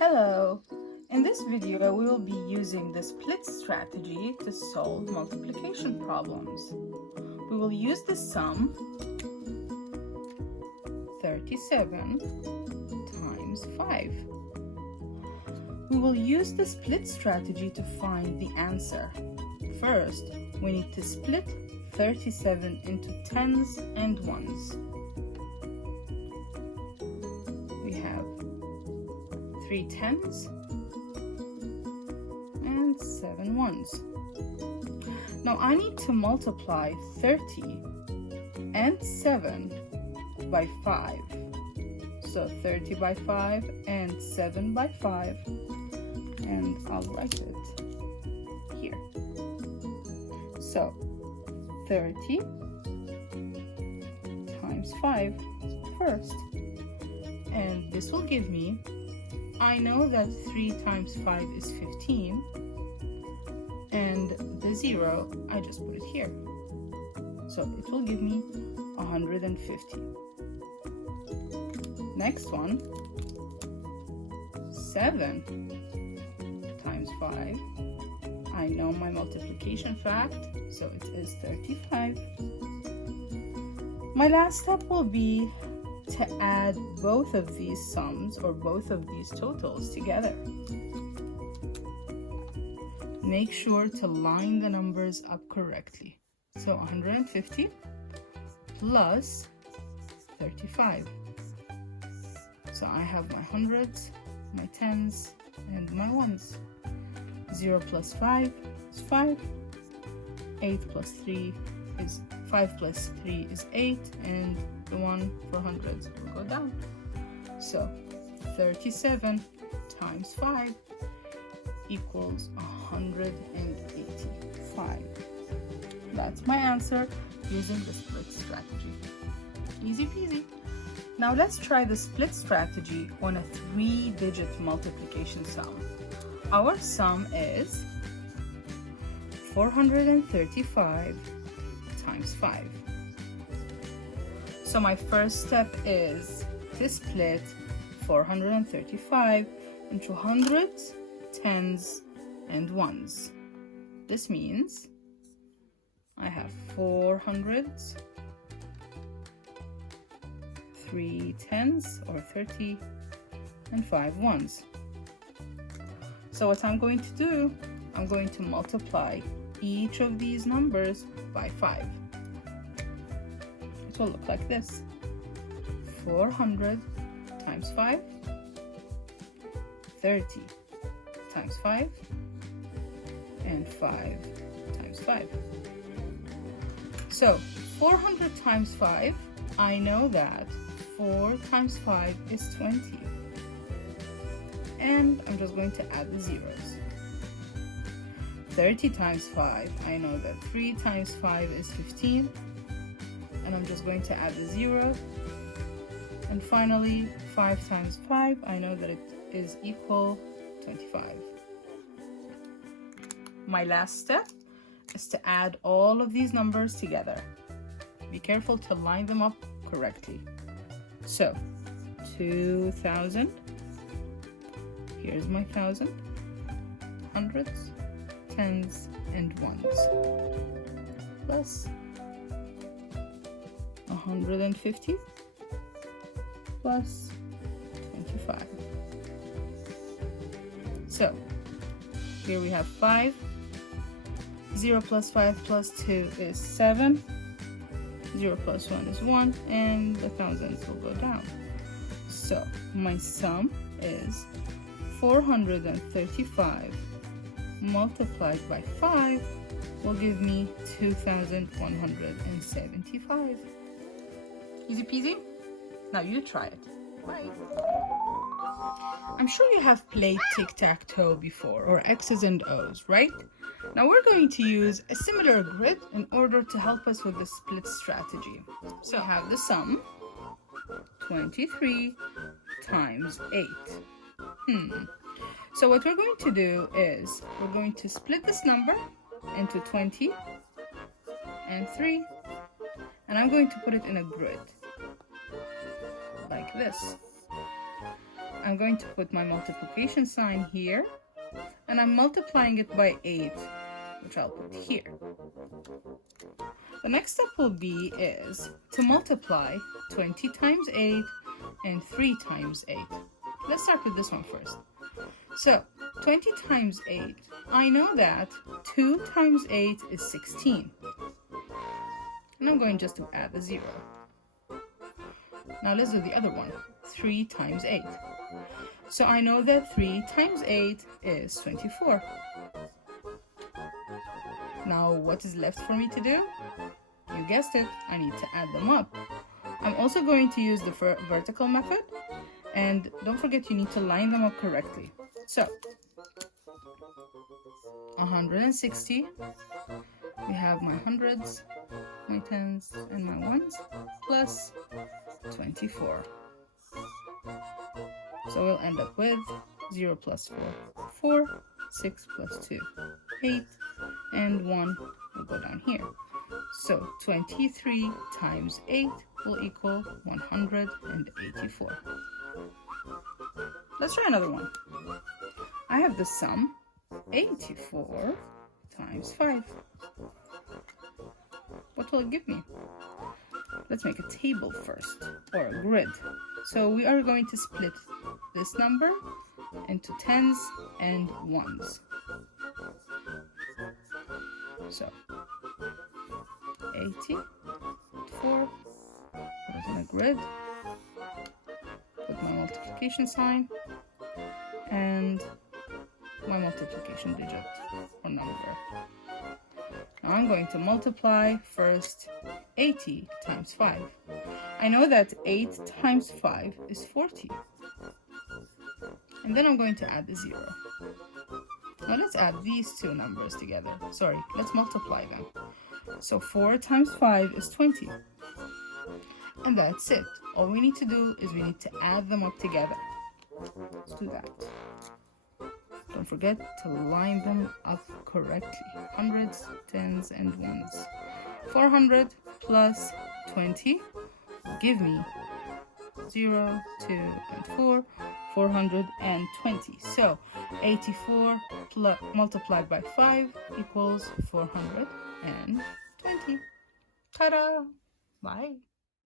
Hello! In this video, we will be using the split strategy to solve multiplication problems. We will use the sum 37 times 5. We will use the split strategy to find the answer. First, we need to split 37 into tens and ones. We have 3 tens and 7 ones. Now I need to multiply 30 and 7 by 5. So 30 by 5 and 7 by 5, and I'll write it here. So 30 times 5 first, and this will give me, I know that 3 times 5 is 15, and the 0, I just put it here. So it will give me 150. Next one, 7 times 5. I know my multiplication fact, so it is 35. My last step will be to add both of these sums or both of these totals together. Make sure to line the numbers up correctly. So 150 plus 35. So I have my hundreds, my tens, and my ones. 0 plus 5 is 5. 8 plus 3 is 5 plus 3 is 8, and the 1 for hundreds will go down. So 37 times 5 equals 185. That's my answer using the split strategy. Easy peasy. Now let's try the split strategy on a 3-digit multiplication sum. Our sum is 435 times 5. So my first step is to split 435 into hundreds, tens, and ones. This means I have 4 hundreds, 3 tens or 30, and 5 ones. So what I'm going to do, I'm going to multiply each of these numbers by 5. It will look like this. 400 times 5, 30 times 5, and 5 times 5. So 400 times 5, I know that 4 times 5 is 20. And I'm just going to add the zeros. 30 times 5, I know that 3 times 5 is 15, and I'm just going to add the 0. And finally, 5 times 5, I know that it is equal 25. My last step is to add all of these numbers together. Be careful to line them up correctly. So 2,000, here's my 1,000, hundreds, tens, and ones, plus 150 plus 25. So here we have 5. 0 plus 5 plus 2 is 7. 0 plus 1 is 1, and the thousands will go down. So my sum is 435 multiplied by 5 will give me 2,175. Easy peasy? Now you try it. Bye. I'm sure you have played tic-tac-toe before, or X's and O's, right? Now we're going to use a similar grid in order to help us with the split strategy. So we have the sum 23 times 8. So what we're going to do is we're going to split this number into 20 and 3, and I'm going to put it in a grid like this. I'm going to put my multiplication sign here, and I'm multiplying it by 8, which I'll put here. The next step will be is to multiply 20 times 8 and 3 times 8. Let's start with this one first. So 20 times 8, I know that 2 times 8 is 16. And I'm going just to add the 0. Now let's do the other one, 3 times 8. So I know that 3 times 8 is 24. Now what is left for me to do? You guessed it, I need to add them up. I'm also going to use the vertical method, and don't forget you need to line them up correctly. So 160, we have my hundreds, my tens, and my ones, plus 24. So we'll end up with 0 plus 4, 4, 6 plus 2, 8, and 1 will go down here. So 23 times 8 will equal 184. Let's try another one. I have the sum 84 times 5. What will it give me? Let's make a table first, or a grid. So we are going to split this number into tens and ones. So 84, put it in a grid, put my multiplication sign, and my multiplication digit or number. Now I'm going to multiply first 80 times 5. I know that 8 times 5 is 40. And then I'm going to add the 0. Now let's add these two numbers together. Sorry, let's multiply them. So 4 times 5 is 20. And that's it. All we need to do is we need to add them up together. Let's do that. Don't forget to line them up correctly. Hundreds, tens, and ones. 400 plus 20 give me 0, 2, and 4, 420. So 84 multiplied by 5 equals 420. Ta-da! Bye.